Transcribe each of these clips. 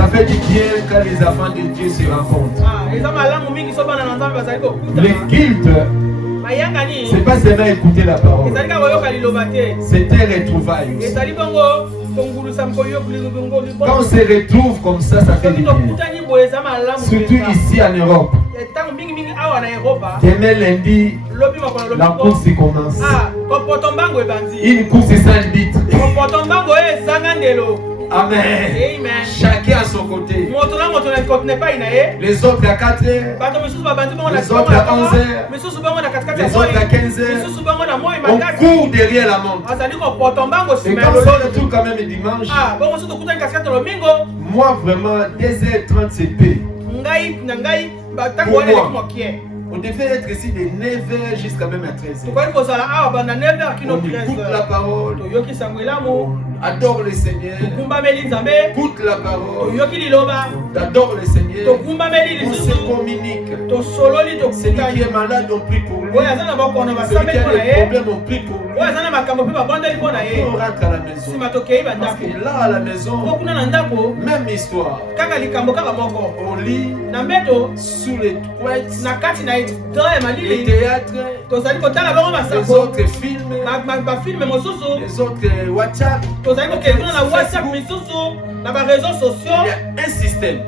Ça fait du bien quand les enfants de Dieu se rencontrent. Les cultes, c'est pas seulement écouter la parole, c'est un retrouvaille aussi. Quand on se retrouve comme ça fait du bien. Surtout ici en Europe. Demain lundi, la course commence. Une course sans titre. Amen. Chacun à son côté. Les autres à 4 heures, les autres à 11 heures, les autres à 15 heures. On court derrière la montre. Et quand on se retrouve quand même dimanche, moi vraiment 2h30 c'est paix. Pour moi. On devait être ici de 9h jusqu'à même à 13h. On écoute la parole. On adore le Seigneur. Écoute la parole. On adore le Seigneur. On se communique. Celui qui est malade, on prie pour lui. Celui qui a des problèmes, on prie pour lui. On rentre à la maison. Parce que là à la maison, même histoire. On lit sous les couettes. Les théâtres, les autres films, les autres WhatsApp. Il y a un système.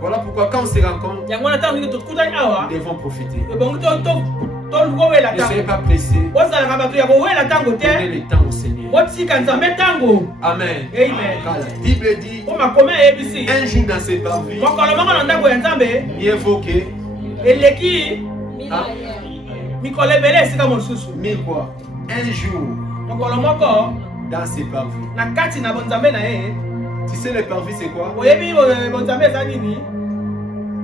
Voilà pourquoi quand on se rencontre, nous devons profiter. Ne soyez pas pressés. Donnez le temps au Seigneur. Amen. Quand la Bible dit un jour dans ses parvis, mieux vaut que 1000 quoi? Un jour dans ses parvis. Tu sais les parvis c'est quoi?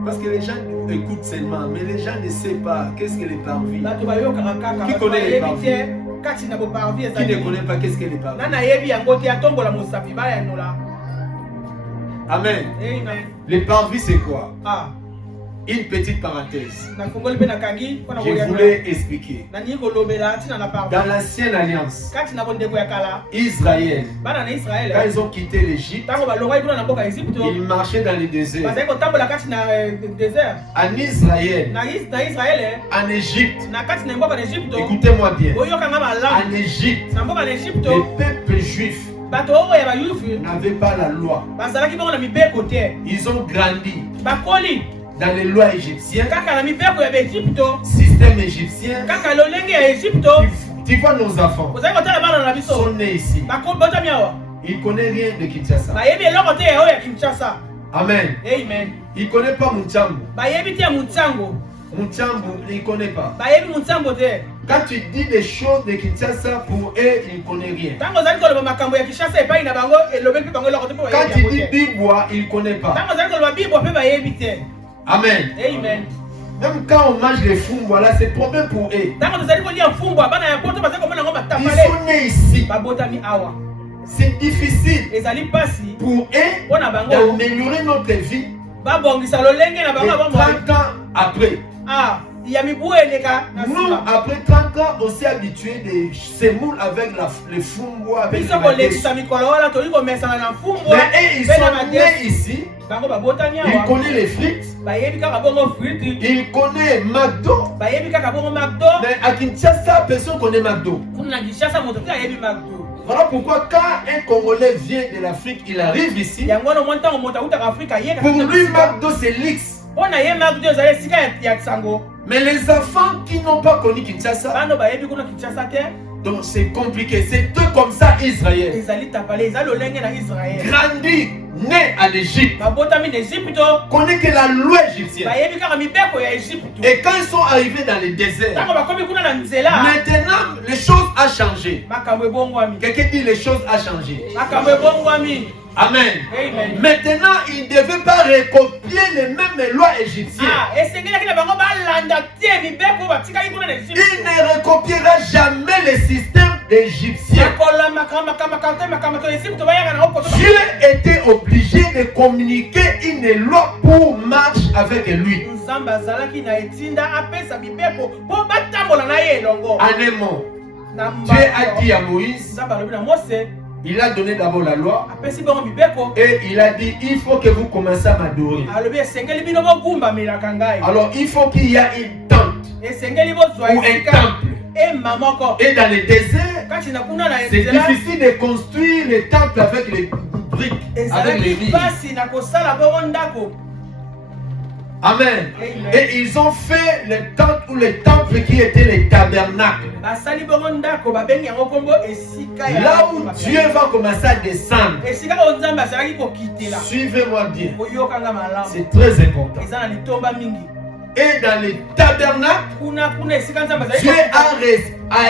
Parce que les gens écoutent seulement, mais les gens ne savent pas qu'est-ce que les parvis. Qui connaît les parvis? Qui ne connaît pas qu'est-ce que les parvis? Amen. Les parvis c'est quoi? Une petite parenthèse. Je voulais expliquer. Dans l'ancienne alliance, Israël, quand ils ont quitté l'Égypte, ils marchaient dans le désert. En Israël, en Égypte, écoutez-moi bien, en Égypte, les peuples juifs n'avaient pas la loi. Ils ont grandi dans les lois égyptiennes, système égyptien. Tu vois nos enfants sont nés ici. Ils ne connaissent rien de Kinshasa. Amen. Ils ne connaissent pas Munchambo. Munchambo, ils ne connaissent pas. Quand tu dis des choses de Kinshasa, pour eux, ils ne connaissent rien. Quand tu dis Bibois, ils ne connaissent pas. Amen. Même quand on mange les fous, voilà, c'est problème pour eux. Ils sont nés ici. C'est difficile pour eux d'améliorer notre vie. Et 30 ans après. Nous, après 30 ans, on s'est habitué de semoule avec les fumbois, avec les maïs. Mais ils sont nés ici. Ils connaissent les frites. Ils connaissent McDo. Mais à Kinshasa, personne ne connaît McDo. Voilà pourquoi quand un Congolais vient de l'Afrique, il arrive ici. Pour lui, McDo, c'est l'X. Mais les enfants qui n'ont pas connu Kinshasa, donc c'est compliqué. C'est eux comme ça, Israël. Grandi, né en Égypte, connaît que la loi égyptienne. Et quand ils sont arrivés dans le désert, maintenant les choses ont changé. Quelqu'un dit les choses ont changé. Amen. Maintenant, ils ne devaient pas recopier les mêmes lois égyptiennes. Il ne recopiera jamais le système égyptien. Dieu était obligé de communiquer une loi pour marcher avec lui. En un mot, Dieu a dit à Moïse, Il a donné d'abord la loi et il a dit il faut que vous commencez à m'adorer. Alors il faut qu'il y ait une tente ou un temple. Et dans les déserts, c'est difficile de construire les temples avec les briques, avec les murs. Amen. Et ils ont fait les tentes ou les temples qui étaient les tabernacles. Là où Dieu va commencer à descendre. Suivez-moi bien. C'est très important. Et dans les tabernacles, Dieu a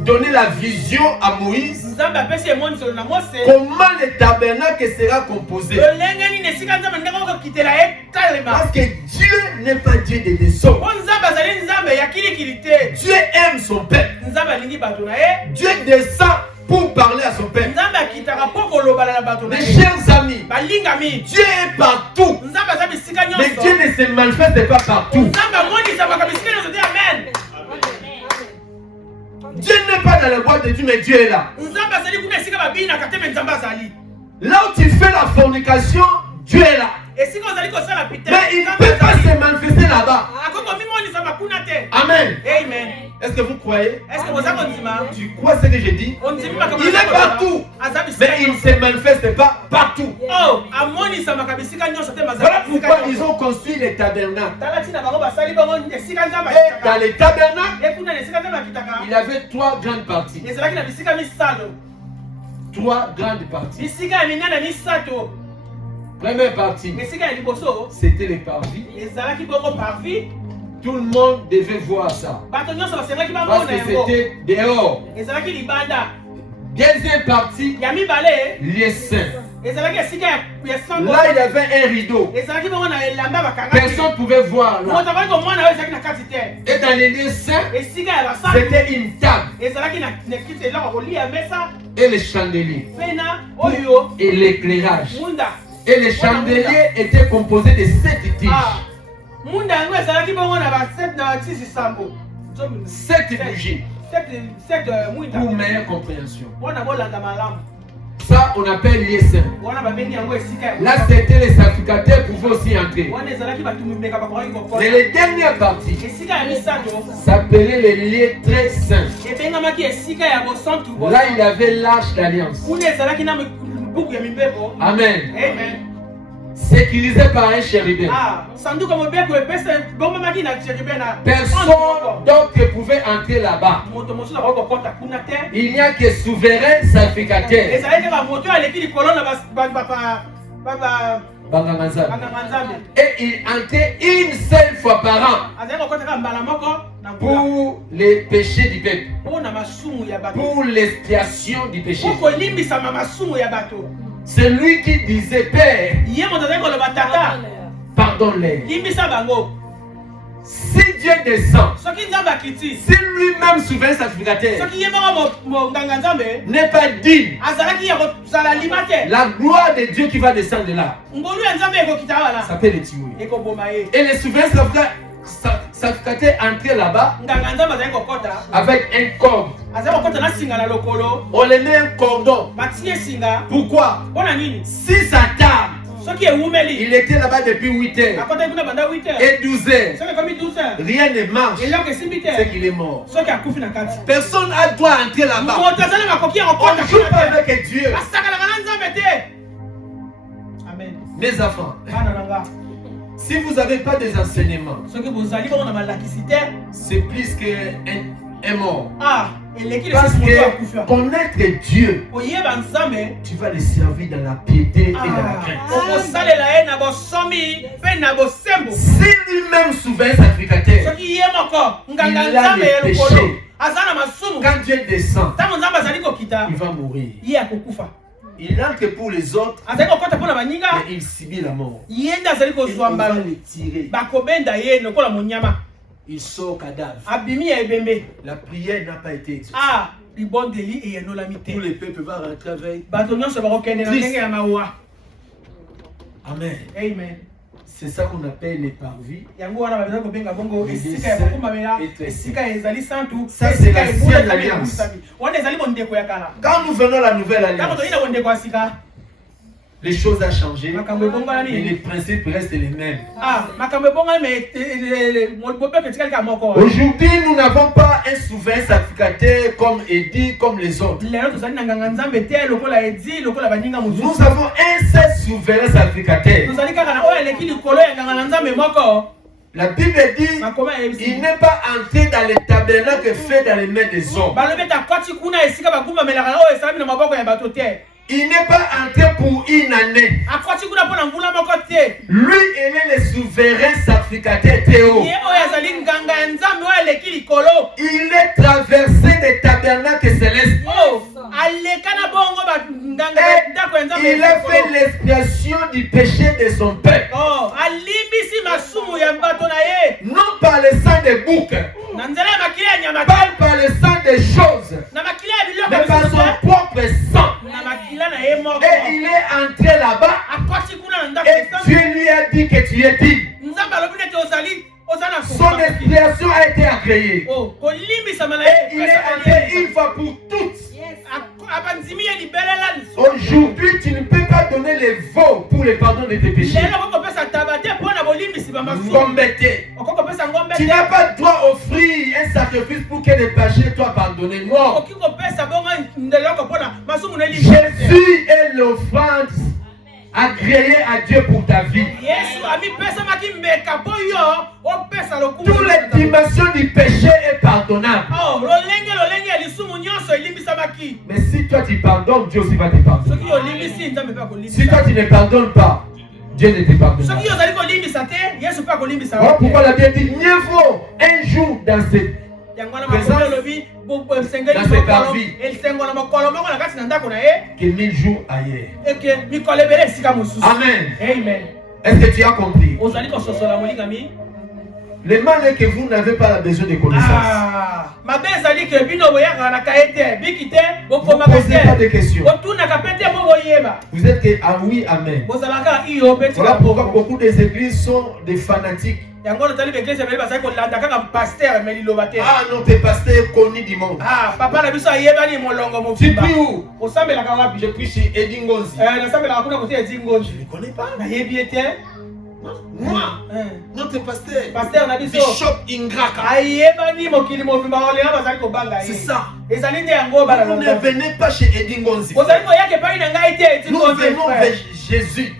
donné la vision à Moïse. Comment le tabernacle sera composé. Parce que Dieu n'est pas Dieu des désordres. Dieu aime son peuple. Dieu descend pour parler à son peuple. Mes chers amis, Dieu est partout. Mais Dieu ne se manifeste pas partout. Dieu n'est pas dans la boîte de Dieu, mais Dieu est là. Là où tu fais la fornication, Dieu est là. Mais il ne peut pas se manifester là-bas. Amen. Est-ce que vous croyez? Tu crois ce que j'ai dit? Il est partout. Mais il ne se manifeste pas partout. Voilà pourquoi ils ont construit les tabernacles. Et dans les tabernacles, il y avait 3 grandes parties. 3 grandes parties. Première partie, c'était les parvis. Tout le monde devait voir ça. Parce que c'était dehors. Deuxième partie, les saints. Là, il y avait un rideau. Personne ne pouvait voir là. Et dans les lieux saints, c'était une table. Et les chandeliers. Et l'éclairage. Et les chandeliers étaient composés de 7 tiges. 7 bougies. Pour meilleure compréhension. Ça, on appelle lieu saint. Là, c'était les sacrificateurs pouvaient aussi entrer. Mais les dernières parties s'appelaient les lieux très saints. Là, il y avait l'arche d'alliance. Amen. Sécurisé par un chérubin. Personne d'autre ne pouvait entrer là-bas. Il n'y a que souverain sacrificateur. Et il entrait une seule fois par an pour les péchés du peuple, pour l'expiation du péché. C'est lui qui disait Père, pardonne-les. Si Dieu descend, si lui-même souverain sacrificateur n'est pas digne, la gloire de Dieu qui va descendre là, ça peut le tuer. Et les souverains sacrificateurs entraient là-bas avec un corde. On les met un cordon. Pourquoi? Si sa table, il était là-bas depuis 8 heures et 12 heures. Rien ne marche. C'est qu'il est mort. Personne n'a droit à entrer là-bas. On ne joue pas avec Dieu. Amen. Mes enfants, si vous n'avez pas des enseignements, c'est plus qu'un mort. Parce que connaître Dieu, tu vas le servir dans la piété et dans la crainte. Si lui-même souverain sacrificateur, il a les péchés. Quand Dieu descend, il va mourir. Il entre pour les autres, mais il subit la mort. Il va les tirer. Il sort cadavre. La prière n'a pas été exaucée. Tout le peuple va rentrer avec. Amen. C'est ça qu'on appelle les parvis. Ça, c'est l'ancienne alliance. Quand nous venons à la nouvelle alliance, les choses ont changé, mais les principes restent les mêmes. Aujourd'hui, nous n'avons pas un souverain sacrificateur comme Eddie, comme les autres. Nous avons un seul souverain sacrificateur. La Bible dit il n'est pas entré dans le tabernacle fait dans les mains des hommes. Il n'est pas entré pour une année. Lui, il est le souverain sacrificateur Théo. Il est traversé des tabernacles célestes. Et il a fait l'expiation du péché de son peuple. Non par le sang des boucs, pas par le sang des choses, mais par son propre sang. Et il est entré là-bas. Et Dieu lui a dit que tu es digne. Son expiation a été agréée. Et il est entré une fois pour toutes. Aujourd'hui, tu ne peux pas donner les veaux pour le pardon de tes péchés. Tu n'as pas droit d'offrir un sacrifice pour que les péchés soient pardonnés. Non. Jésus est l'offrande agréée à Dieu pour ta vie. Toutes les dimensions du péché est pardonnable. Mais si toi tu pardonnes, Dieu aussi va te pardonner. Si toi tu ne pardonnes pas, Dieu ne te pardonne pas. Oh, pourquoi la Bible dit mieux vaut un jour dans cette parvis que 1000 jours ailleurs. Amen. Est-ce que tu as compris? Le mal est que vous n'avez pas besoin de connaissances. Vous ne posez pas de questions. Vous êtes que ah oui, amen. Voilà pourquoi beaucoup des églises sont des fanatiques. Ah non, tes pasteurs connus du monde. Tu pries où? Je prie chez Eddie Ngonzi. Je ne connais pas. Moi, notre pasteur, Bishop Ingraka. C'est ça. Vous ne venez pas chez Eddie Ngonzi. Nous venons vers Jésus.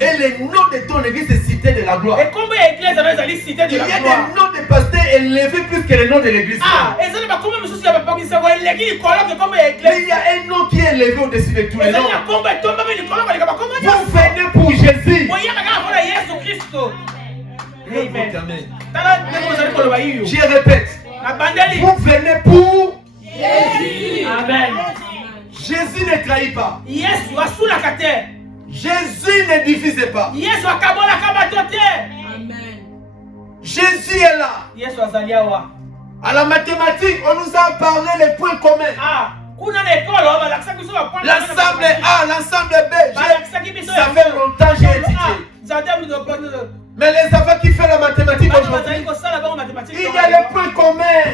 Et le nom de ton église est cité de la gloire. Il y a des noms de pasteurs élevés plus que le nom de l'église. Mais il y a un nom qui est élevé au-dessus de tous les noms. Vous venez pour Jésus. Je répète. Vous venez pour Jésus. Amen. Jésus ne trahit pas. Jésus ne divise pas. Amen. Jésus est là. À la mathématique, on nous a parlé les points communs. L'ensemble A, l'ensemble B. Ça fait longtemps que j'ai étudié. Mais les enfants qui font la mathématique aujourd'hui, il y a les points communs.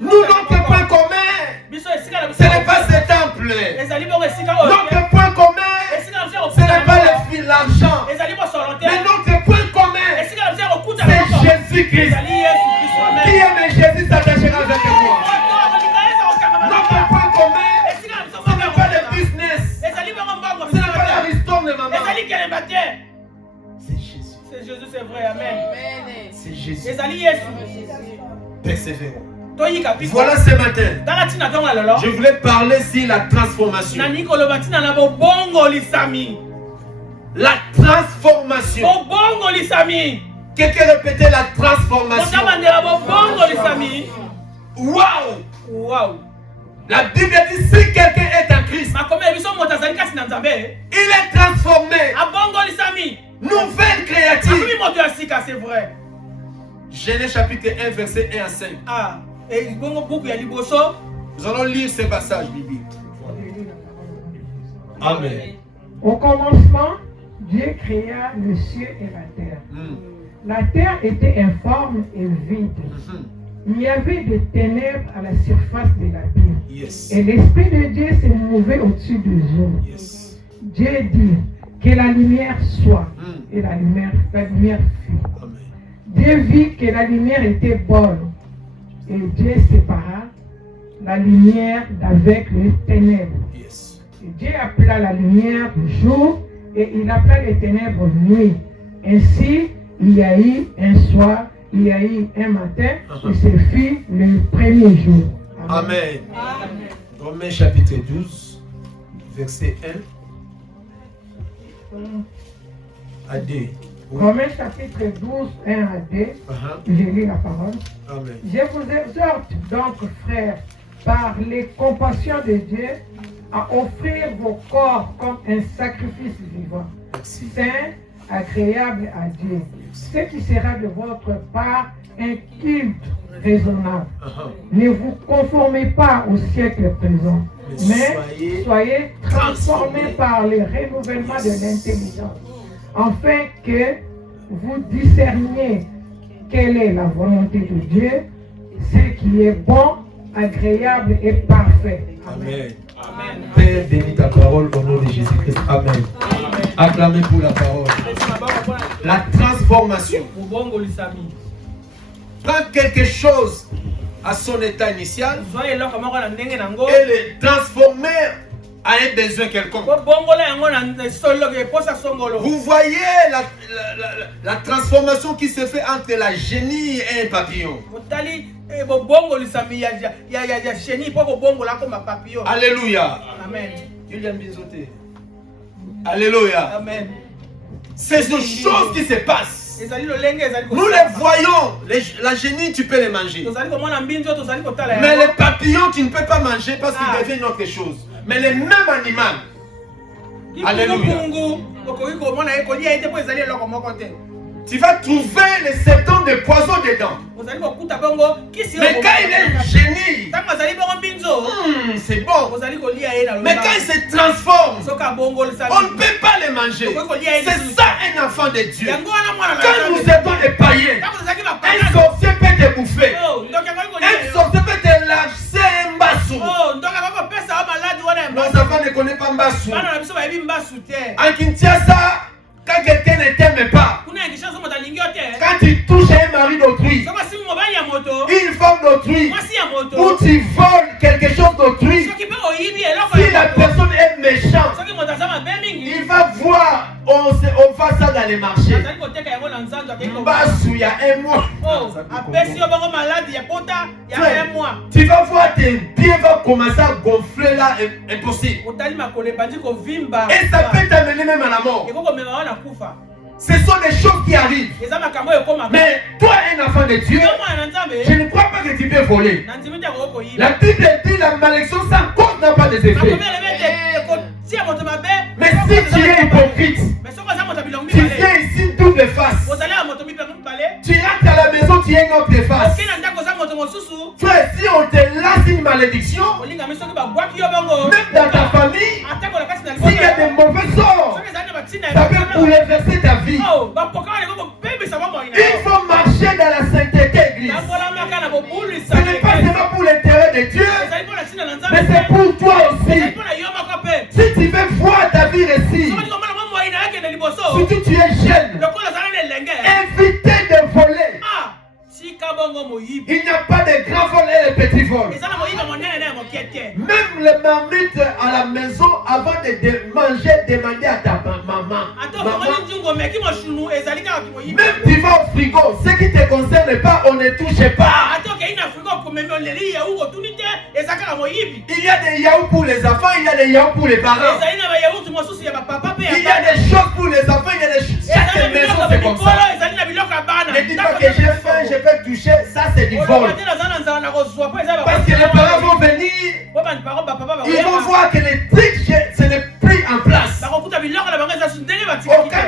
Nous, notre point commun, ce n'est pas ce temple. Notre point commun, ce n'est pas l'argent. Mais notre point commun, c'est Jésus-Christ. Qui aime Jésus s'attachera avec moi. Notre point commun, ce n'est pas le business. Ce n'est pas la restauration de maman. C'est Jésus, c'est vrai, amen. C'est Jésus. Persévérons. Voilà ce matin. Je voulais parler sur la transformation. La transformation. Quelqu'un répétait la transformation. Waouh! La Bible dit si quelqu'un est en Christ, il est transformé. Nouvelle créature. C'est vrai. Genèse chapitre 1, verset 1 à 5. Nous allons lire ces passages bibliques. Amen. Au commencement, Dieu créa le ciel et la terre. La terre était informe et vide. Il y avait des ténèbres à la surface de l'abîme. Et l'Esprit de Dieu se mouvait au-dessus des eaux. Dieu dit que la lumière soit. Et la lumière fut. Dieu vit que la lumière était bonne. Et Dieu sépara la lumière d'avec les ténèbres. Et Dieu appela la lumière jour et il appela les ténèbres nuit. Ainsi, il y a eu un soir, il y a eu un matin, et ce fut le premier jour. Amen. Romains chapitre 12, verset 1 à 2. Romains chapitre 12, 1 à 2. Je lis la parole. Amen. Je vous exhorte donc, frères, par les compassions de Dieu, à offrir vos corps comme un sacrifice vivant, saint, agréable à Dieu, ce qui sera de votre part un culte raisonnable. Ne vous conformez pas au siècle présent, mais soyez transformés par le renouvellement de l'intelligence, afin que vous discerniez quelle est la volonté de Dieu, ce qui est bon, agréable et parfait. Amen. Amen. Père, bénis ta parole au nom de Jésus-Christ. Amen. Acclamez pour la parole. La transformation. Quand quelque chose à son état initial, et le transformer à un besoin quelconque. Vous voyez la transformation qui se fait entre la génie et un papillon. Alléluia. Amen. Alléluia. Amen. C'est des choses qui se passent. Nous les voyons. La génie, tu peux les manger. Mais les papillons, tu ne peux pas manger parce qu'ils deviennent autre chose. Mais les mêmes animaux. Alléluia. Tu vas trouver les septons de poison dedans. Mais quand il est génie, c'est bon. Mais quand il se transforme, on ne peut pas les manger. C'est ça un enfant de Dieu. Quand nous étions des païens, un sorcier peut te bouffer. Un sorcier peut te lâcher un bassou. Nos enfants ne connaissent pas Mbassou. En Kinshasa, quand quelqu'un ne t'aime pas, quand tu touches un mari d'autrui, une femme d'autrui, ou tu voles quelque chose d'autrui, si la personne est méchante, il va voir, on voit ça dans les marchés. Mbassou, il y a un mois. Tu vas voir tes pieds vont commencer à gonfler là, impossible. Et ça peut t'amener même à la mort. Ce sont des choses qui arrivent. Mais toi, un enfant de Dieu, je ne crois pas que tu peux voler. La Bible dit la malédiction sans cause n'a pas de effet. Mais si tu es hypocrite, tu viens ici double face. Tu rentres à la maison, tu es une autre face. Frère, si on te lance une malédiction, même dans ta famille, s'il y a des mauvais sorts, ça peut bouleverser ta vie. Il faut marcher dans la sainteté, église. Ce n'est pas seulement pour l'intérêt de Dieu, mais c'est pour toi aussi. Si tu veux voir ta vie réussir, surtout tu es jeune, évitez de voler. Il n'y a pas de grands vols et de petits vols. Même les marmites à la maison, avant de manger, demandez à ta maman. Même tu vas au frigo, ce qui ne te concerne pas, on ne touche pas. Il y a des yaourts pour les enfants, il y a des yaourts pour les parents. Il y a des choses pour les enfants, il y a des choses. Chaque maison c'est comme ça. Ne dis pas que j'ai faim, je peux toucher, ça c'est du vol. Parce que les parents vont venir, ils vont voir que les trucs, ce n'est plus en place. Quand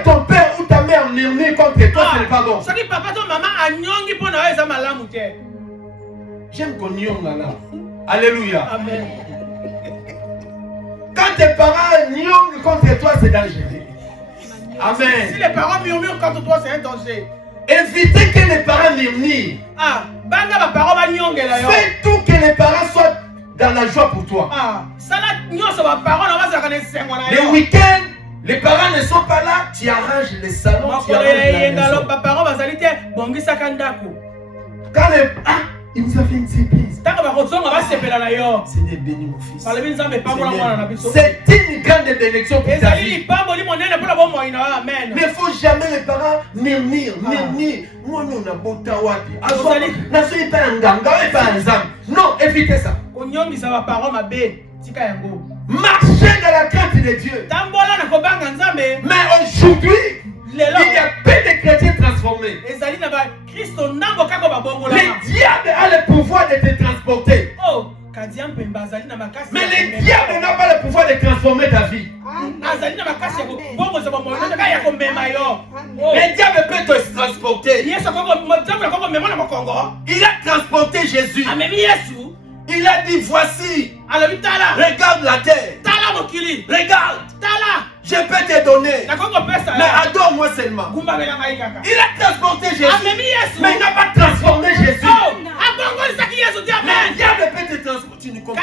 ton père ou ta mère murmure contre toi, ce n'est pas bon. J'aime qu'on y là. Alléluia. Amen. Quand tes parents nyongent contre toi, c'est dangereux. Amen. Si les parents murmurent contre toi, c'est un danger. Évitez que les parents murmurent. Fais tout que les parents soient dans la joie pour toi. Les week-ends, les parents ne sont pas là, tu arranges les salons, tu arranges la maison. Quand les... il nous a fait une surprise. Seigneur, bénis mon fils. C'est une grande bénédiction pour ta vie. Mais il ne faut jamais les parents murmurent. Non, évitez ça. Marchez dans la crainte de Dieu. Mais aujourd'hui, il y a peu de chrétiens transformés. Le diable a le pouvoir de te transporter. Mais le diable n'a pas le pouvoir de transformer ta vie. Le diable peut te transporter. Il a transporté Jésus. Il a dit voici. Regarde la terre. Regarde. Je peux te donner. Mais adore-moi seulement. Il a transporté Jésus. Mais il n'a pas transformé Jésus. Mais le diable peut te transporter. Tu ne comprends pas.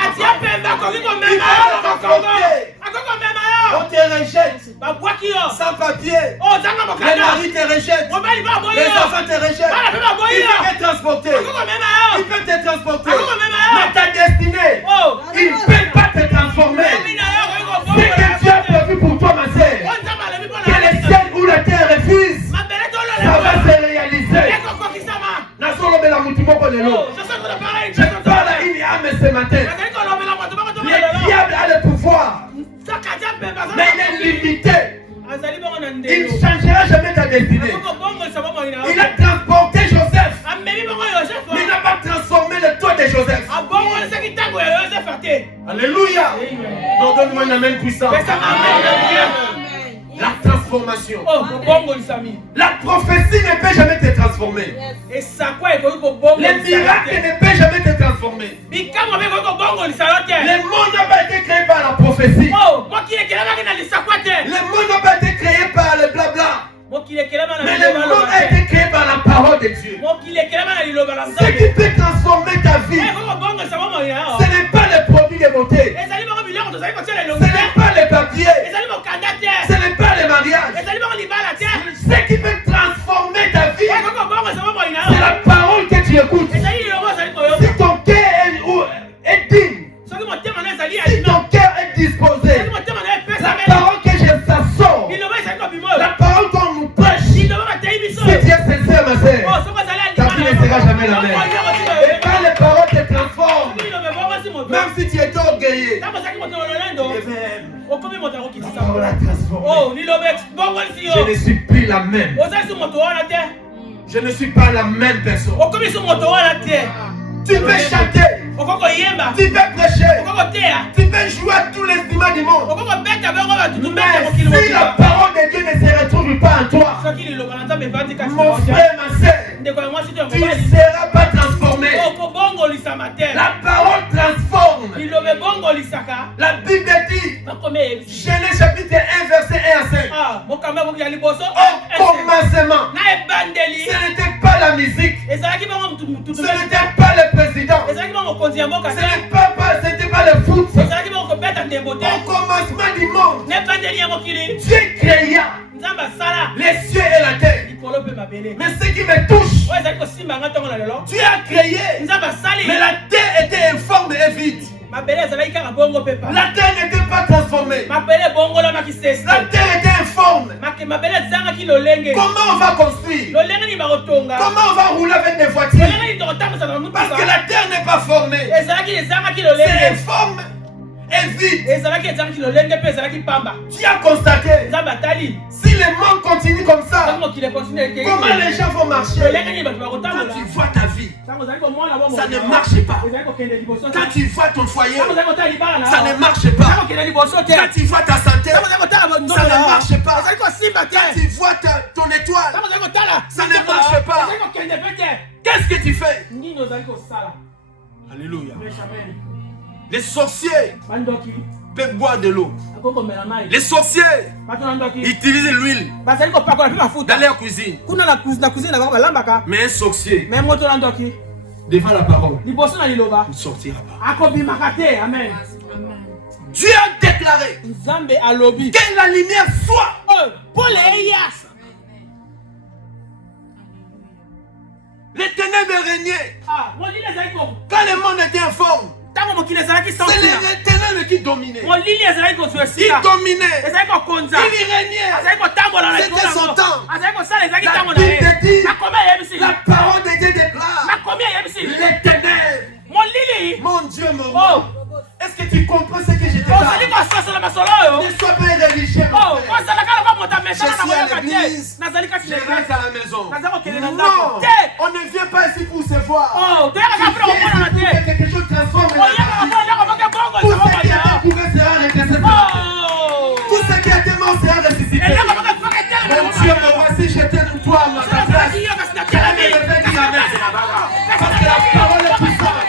On te rejette. Sans papier. Les maris te rejettent. Les enfants te rejettent. Il peut te transporter. Il peut te transporter. Mais ta destinée, il ne peut pas te transformer. C'est que Dieu a prévu pour toi, ma sœur. Que le ciel ou la terre refuse, ça va se réaliser. Je parle à une âme ce matin. Le diable a le pouvoir, mais il est limité. Il ne changera jamais ta destinée. Il a transporté Joseph, mais il n'a pas transformé le toit de Joseph. Alléluia. Non, donne-moi une amen puissant. La transformation. La prophétie ne peut jamais te transformer. Les miracles ne peuvent jamais te transformer. Le monde n'a pas été créé par la prophétie. Le monde n'a pas été créé par le blabla. Mais le monde a été créé par la parole de Dieu. Ce qui peut transformer ta vie, ce n'est pas les produits de beauté, ce n'est pas les papiers, ce n'est pas les mariages. Ce qui peut transformer ta vie, c'est la parole que tu écoutes. Si ton cœur est digne, si ton cœur est disposé, la parole que je sors, la parole qu'on nous prêche, si tu es sincère, ma sœur, ta vie ne sera jamais la même. Et quand les paroles te transforment, même si tu es orgueilleux, la parole a transformé. Je ne suis plus la même. Je ne suis pas la même personne. Tu peux chanter, tu peux prêcher, tu peux jouer à tous les instruments du monde. Mais si la parole de Dieu ne se retrouve pas en toi, mon frère, ma soeur, tu ne seras pas transformé. La parole transforme. La Bible dit, Genèse chapitre 1, verset 1 à 5. Au commencement, ce n'était pas la musique, ce n'était pas le président, ce n'était pas le foot. Au commencement du monde, Dieu créa les cieux et la terre. Mais ce qui me touche, Dieu a créé, mais la terre était informe et vide. La terre n'était pas transformée. La terre était informe. Comment on va construire? Comment on va rouler avec des voitures? Parce que la terre n'est pas formée. C'est informe et vide. Tu as constaté, si le monde continue comme ça, comment les gens vont marcher? Quand tu vois ta vie, ça ne marche pas. Quand tu vois ton foyer, ça ne marche pas. Quand tu vois ta santé, ça ne marche pas. Quand tu vois ton étoile, ça ne marche pas. Qu'est-ce que tu fais? Alléluia. Les sorciers peut boire de l'eau. Les sorciers utilisent l'huile dans leur cuisine. Mais un sorcier, devant la parole, il ne sortira pas. Dieu a déclaré que la lumière soit. Les ténèbres régnaient. Quand le monde était informe, c'est les ténèbres qui dominaient. Il dominait. Il régnait. C'était son temps. La Bible dit, la parole de Dieu déclare les ténèbres. Mon Dieu, mon Dieu. Est-ce que tu comprends ce que je te parle? Ne sois pas un religieux. Je suis à l'église. Je rentre à la maison. Non, on ne vient pas ici pour se voir. Tu viens ici pour que quelque chose transforme. Tout ce qui était couvert sera redressé. Tout ce qui était mort sera ressuscité. Mon Dieu, mon roi, si j'étais de toi, ma place, je vais dire amen. Parce que la parole est puissante.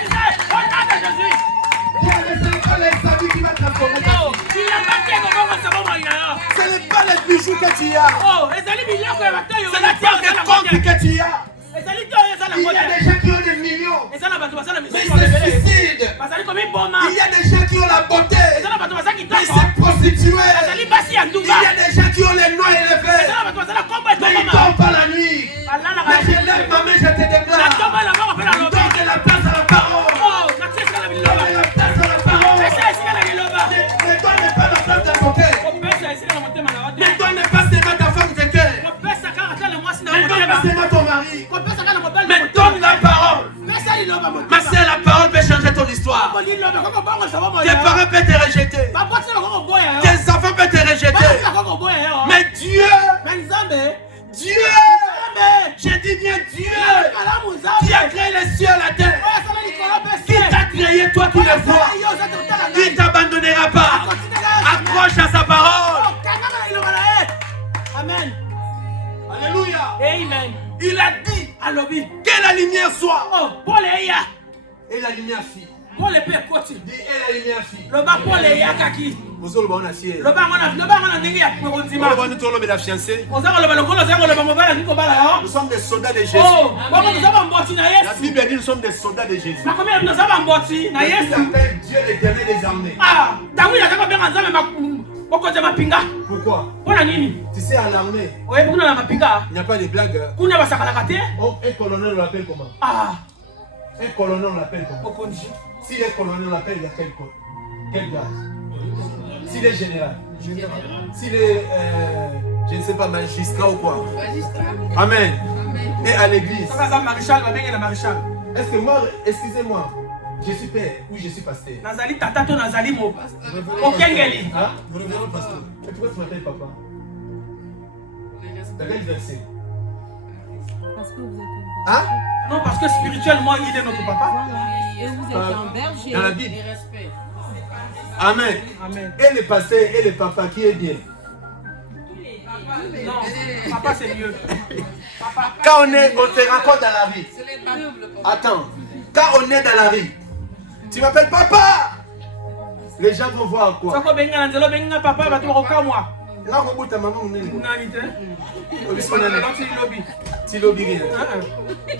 Ce n'est pas les bijoux que tu as. Ce n'est pas les comptes que tu as. Il y a des gens qui ont des millions, mais ils se suicident. Il y a des gens qui ont la beauté, mais ils se prostituent. Il y a des gens qui ont les noix élevés, mais ils ne dorment pas la nuit. Mais je lève ma main, je te déclare, donne de la place à la parole. Donne de la place à la parole. Ne donne pas la place d'un côté. Ne donne pas seulement ta femme de cœur. Ne donne pas seulement ton mari. Mais donne la parole. Ma soeur, la parole peut changer ton histoire. Tes parents peuvent te rejeter. Tes enfants peuvent te rejeter. Mais Dieu, je dis bien Dieu, qui a créé les cieux et la terre, qui t'a créé toi qui le vois, il ne t'abandonnera pas. Accroche à sa parole. Amen. Alléluia. Amen. Il a dit que la lumière soit. Et la lumière fit. Dit et la lumière fit. Nous sommes des soldats de Jésus. La Bible dit nous sommes des soldats de Jésus. Il s'appelle Dieu l'éternel des armées. Pourquoi? Tu sais, à l'armée, il n'y a pas de blague. Un colonel, on l'appelle comment? Un colonel, on l'appelle comment? Si les colonels, on l'appelle, il y a quel grade? S'il est général, s'il est, je ne sais pas, magistrat ou quoi. Amen. Et à l'église. Est-ce que moi, excusez-moi, je suis père ou je suis pasteur? Révérend pasteur. Et pourquoi tu m'appelles papa? Dans quel verset? Parce que vous êtes hein? Non, parce que spirituellement, il est notre papa. Et vous êtes un berger. Dans la Bible. Amen. Amen. Et le pasteur et le papa, qui est bien? Non, papa c'est mieux. Papa. Quand on te rencontre dans la rue. Attends. Quand on est dans la rue, tu m'appelles papa. Les gens vont voir quoi?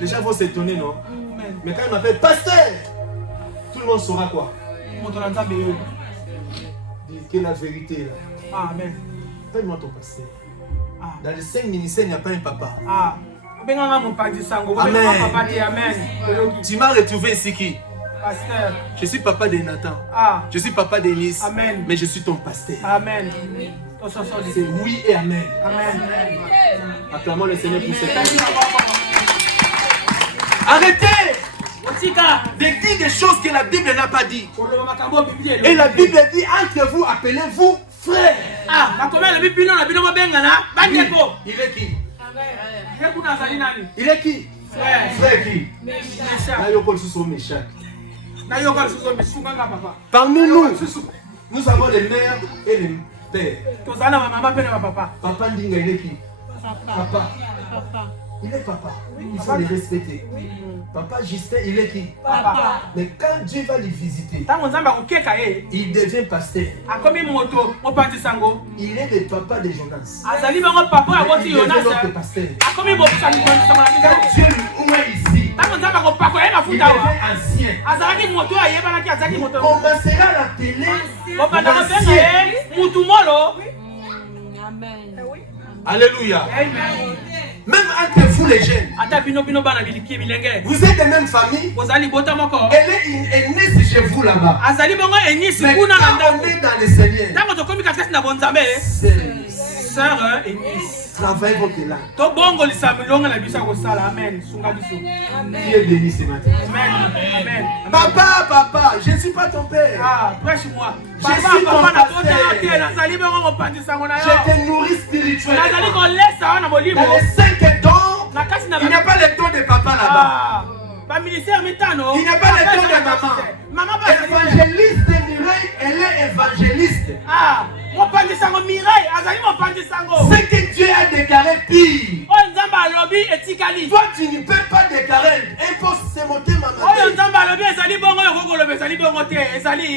Les gens vont s'étonner, non? Mais quand il m'appelle pasteur, tout le monde saura quoi? Quelle est la vérité là? Amen. Appelle-moi ton pasteur. Dans les 5 ministères, il n'y a pas un papa. Amen. Tu m'as retrouvé ici qui? Pasteur. Je suis papa de Nathan. Je suis papa d'Élise. Amen. Mais je suis ton pasteur. Amen. C'est oui et amen. Amen. Acclamons le Seigneur pour cette année. Arrêtez de dire des choses que la Bible n'a pas dit. Et la Bible dit entre vous, appelez-vous frère. Il est qui? Il est qui? Frère qui? Parmi nous avons les mères et les pères. Papa Ndinga, il est qui? Papa. Il est papa. Il faut le respecter. Papa Justin, il est qui? Papa. Mais quand Dieu va les visiter, il devient pasteur. Il est le papa de Jonas. Il devient notre pasteur. Quand Dieu lui ouvre ici, il devient ancien. Il commencera à la télé. Amen. Alléluia. Amen. Même entre vous les jeunes, vous êtes de même famille. Elle est née chez vous là-bas. Mais quand on est dans le Seigneur, Sœur et nièce. travaillez votre langue. Amen. Qui est béni ce matin. Amen. Papa, je ne suis pas ton père. Ah, prêche-moi. Je suis ton pasteur. Je te nourris spirituellement. Dans les 5 dons, il n'y a pas le don de papa là-bas. Il n'y a pas le don de maman. Évangéliste Mireille, elle est évangéliste. Ce que Dieu a déclaré pire. Toi, tu ne peux pas déclarer. Il faut se monter maman.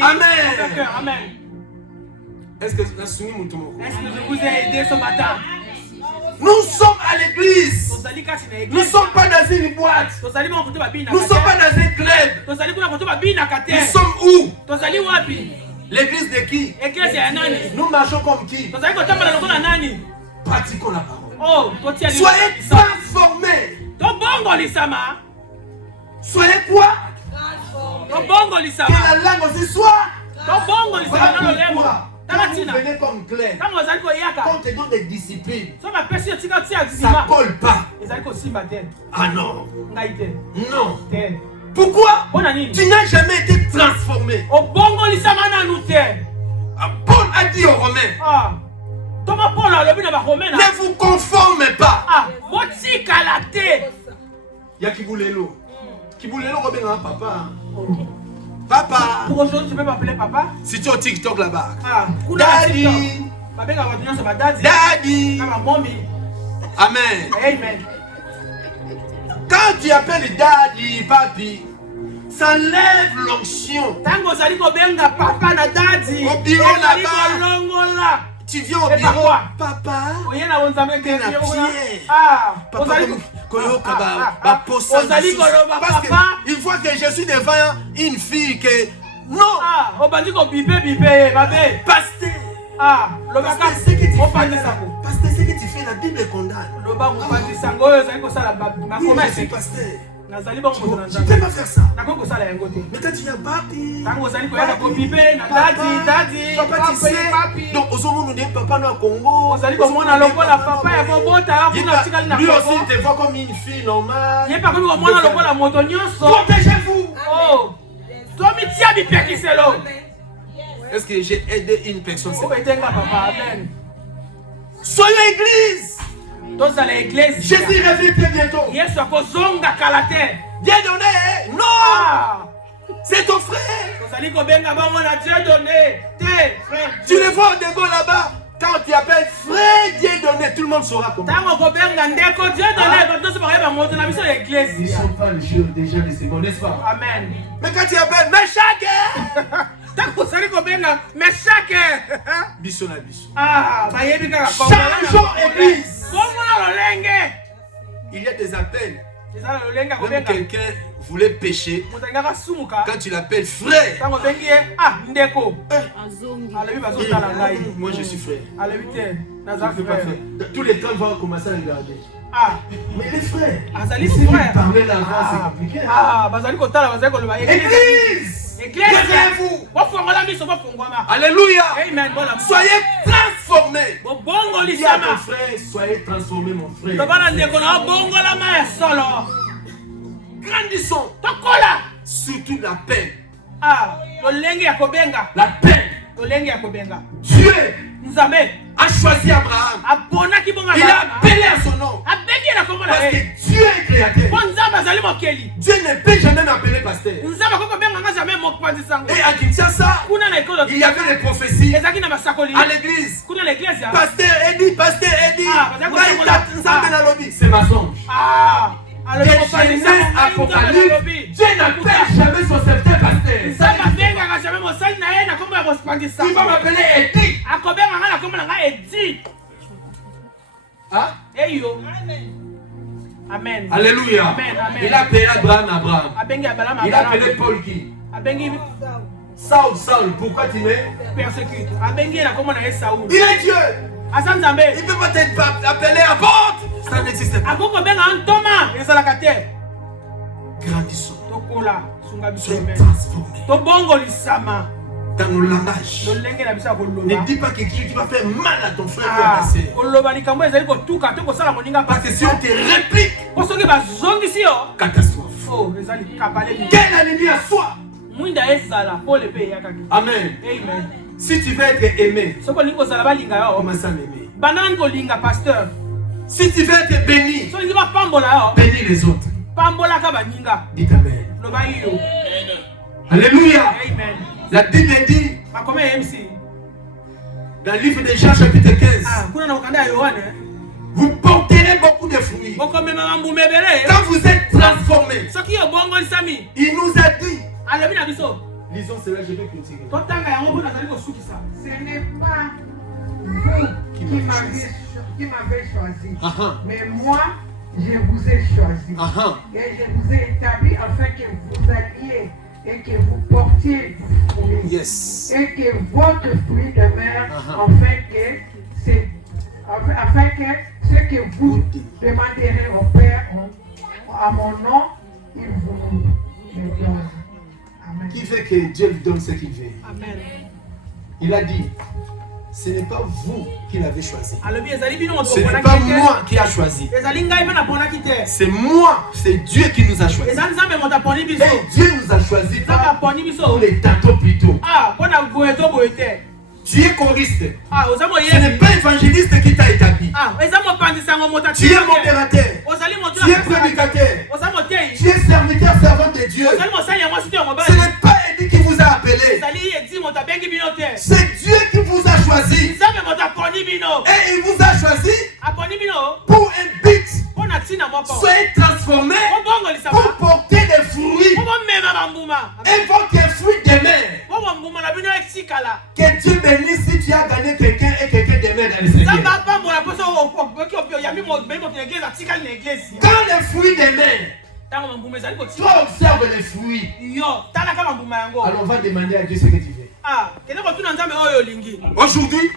Amen. Est-ce que vous vous ai aidé ce matin? Nous sommes à l'église. Nous ne sommes pas dans une boîte. Nous ne sommes pas dans un club. Nous sommes où? L'église de qui? Nous marchons comme qui? Pratiquons la parole. Soyez transformés. Soyez quoi? Que la langue aussi soit. Quand vous venez comme clair, quand on te donne des disciplines, ça ne colle pas. Ah non. Non. Pourquoi? Tu n'as jamais été transformé. Paul a dit aux Romains, ne vous conformez pas. Il y a Kibulelo. Kibulelo, papa. Papa. Pour aujourd'hui, tu peux m'appeler papa? Si tu es au TikTok là-bas. Daddy. Daddy. Amen. Amen. Quand tu appelles daddy, papi, ça lève l'onction. Au bureau là-bas. Tu viens au bureau, papa. Parce qu'il voit que je suis devant une fille que... Non. Pasteur. Pasteur, ce que tu fais, la Bible condamne. Oui, je suis pasteur. Tu ne peux pas faire ça. Mais quand tu viens, papi, papa, tu sais. Donc, au moment où nous disons papa, nous à Congo, lui aussi, il te voit comme une fille normale. Protégez-vous. Est-ce que j'ai aidé une personne? Soyez église. Jésus revient très bientôt. Dieu donné. Non. C'est ton frère. Tu le vois au dégo là-bas. Quand tu appelles frère Dieu donné, tout le monde saura comment. Ils ne sont pas les gens déjà de secondes, n'est-ce pas? Amen. Mais quand tu appelles Meshach, changeons église. Il y a des appels. Même quelqu'un voulait pécher. Quand tu l'appelles frère, moi je suis frère. Tous les temps vont commencer à regarder. Mais les frères, si vous parlez là-bas, c'est compliqué. Église! Réveillez-vous! Alléluia! Soyez transformés! Dis à ton frère, soyez transformés, mon frère. Grandissons! Surtout la paix. La paix. Dieu a choisi Abraham. Il a appelé à son nom. Parce que Dieu est créateur. Dieu ne peut jamais m'appeler pasteur. Et à Kinshasa, il y avait des prophéties à l'église. Pasteur Eddie, pasteur Eddie. C'est mensonge. Ah. De Genèse à Apocalypse, Dieu n'appelle jamais son serviteur pasteur. Il va m'appeler Édith. Hein? Amen. Alléluia. Amen. Amen. Il a appelé Abraham. Il a appelé Paul qui? Saul. Pourquoi tu m'es persécute? Il est Dieu. Il ne peut pas t'appeler apôtre. Ça n'existe pas. Grandissons. Soyez transformés dans nos langages. Ne dis pas quelque chose qui va faire mal à ton frère ou à ta sœur. Parce que si on te réplique, catastrophe. Quel ennemi à soi. Amen. Si tu veux être aimé, commence à m'aimer. Si tu veux être béni, bénis les autres. Dites Amen. Alléluia. Amen. La Bible dit dans le livre de Jean chapitre 15, vous porterez beaucoup de fruits. Quand vous êtes transformés, il nous a dit, lisons cela, je vais continuer. Ce n'est pas vous qui m'avez choisi, mais moi, je vous ai choisi. Et je vous ai établi afin que vous alliez et que vous portiez du fruit. Yes. Et que votre fruit demeure afin que ce que vous demanderez au Père à mon nom, il vous le donne. Amen. Qui fait que Dieu lui donne ce qu'il veut? Amen. Il a dit, ce n'est pas vous qui l'avez choisi. Ce n'est pas moi qui a choisi. C'est moi, c'est Dieu qui nous a choisi. Et Dieu nous a choisi pour les tantôt plutôt. Tu es choriste. Ce n'est pas évangéliste qui t'a établi. Tu es modérateur. Tu es prédicateur. Tu es serviteur, servant de Dieu. Ce n'est pas Eddie qui vous a appelé. C'est Dieu qui vous a choisi. Et il vous a choisi pour un but. Soyez transformés pour porter des fruits. Et votre fruit demeure. Que Dieu bénisse si tu as gagné quelqu'un et quelqu'un demeure dans le Seigneur. Quand les fruits demeurent, toi observe les fruits. Alors on va demander à Dieu ce que tu veux. Aujourd'hui,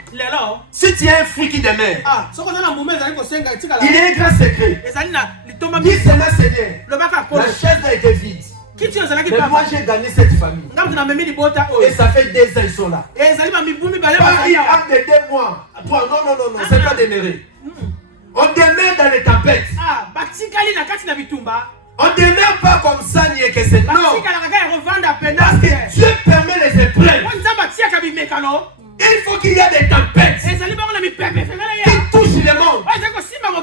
si tu as un fruit qui demeure, il y a un grand secret. Dis cela, Seigneur, la chaise a été vide. Mais moi j'ai gagné cette famille. Et ça fait 2 ans ils sont là. Pas il y a 2 mois. Toi, non, c'est pas demeurer. On demeure dans les tempêtes. On ne demeure pas comme ça, ni que c'est non. Parce que Dieu permet les épreuves. Il faut qu'il y ait des tempêtes qui touchent le monde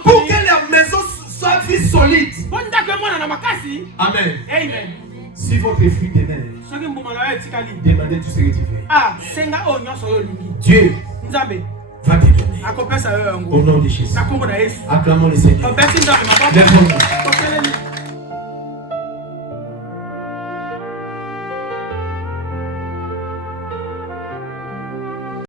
pour que la maison soit solide. Amen. Si votre fruit demeure, demandez tout ce que tu veux. Dieu va te donner. Au nom de Jésus. Acclamons le Seigneur. Lève-nous.